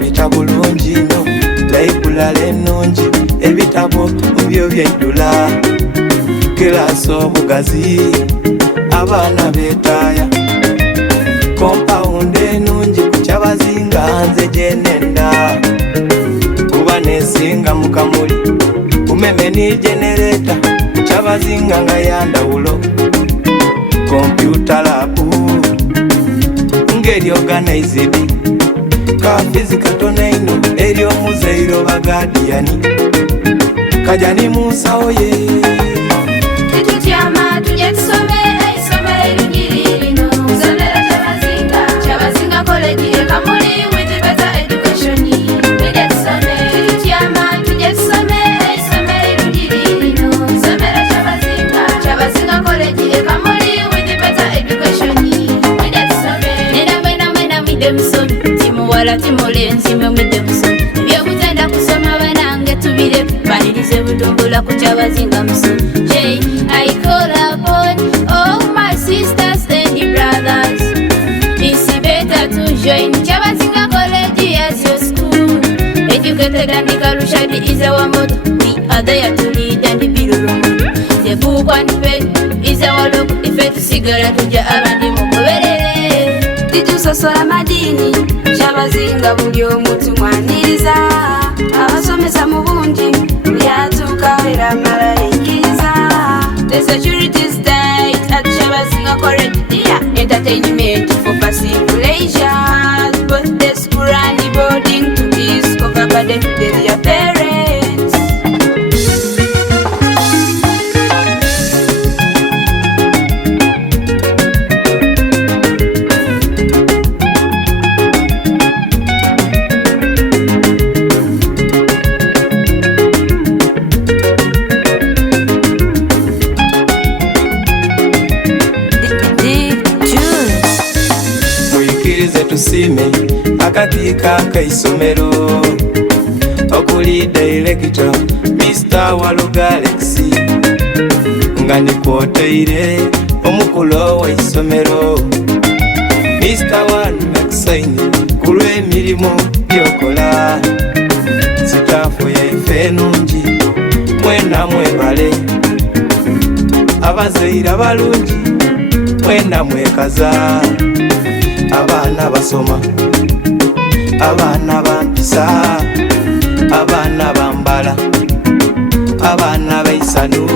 bitabo bulungi nnyo, layibulale ennungi, ebitabo byo byeddula, kirasi omugazi, abaana beetaaya, kompawundi ennungi ku Kyabazinga nze gye nnenda, kuba neesinga mu Kamuli, kumeme ni genereta, Kyabazinga nga yandawulo, kompyuta labu ngeri organized, kafizi katono ino eri omuzairo bagadiyani, kajani munsawo ye titutyama tujye tusome isomero eringiri lino, nsomero Kyabazinga, Kyabazinga College e Kamuli with better education. Tujye tusome, titutyama tujye tusome isomero eringiri lino, nsomero Kyabazinga, Kyabazinga College e Kamuli with better education. Tujye tusome, nena mwidde musomi, timuwala timulenzi mwe mwidde musomi, ebyokutenda kusoma banange tubire banirize butumbula ku Kyabazinga musomi. I call upon all my sisters and brothers, it's better to join Kyabazinga College as your school. Educated and Kalushadi is our motto, we are there to lead and build a role. The book and pen is our logo, if it's cigarette to Abandi Mukoverere. Titusosola madini, Kyabazinga buli omuntu mwaniriza, abasomesa mu bungi byatuuka era mala ekkiriza. The security state at Kyabazinga College, entertainment for passive pleasure, both the school and the boarding to discover burden to their parents. Tusime akakiika akaisomero okuli director Mr. Walugalex nga nikwoteire omukulo w'eisomero Mr. One Maxine ku lw'emirimu gyokola, sitaafu yaife ennungi mwena mwebale, abazaire abalungi mwena mwekaza, abaana basoma, abaana bampisa, abaana bambala, abaana baisanu.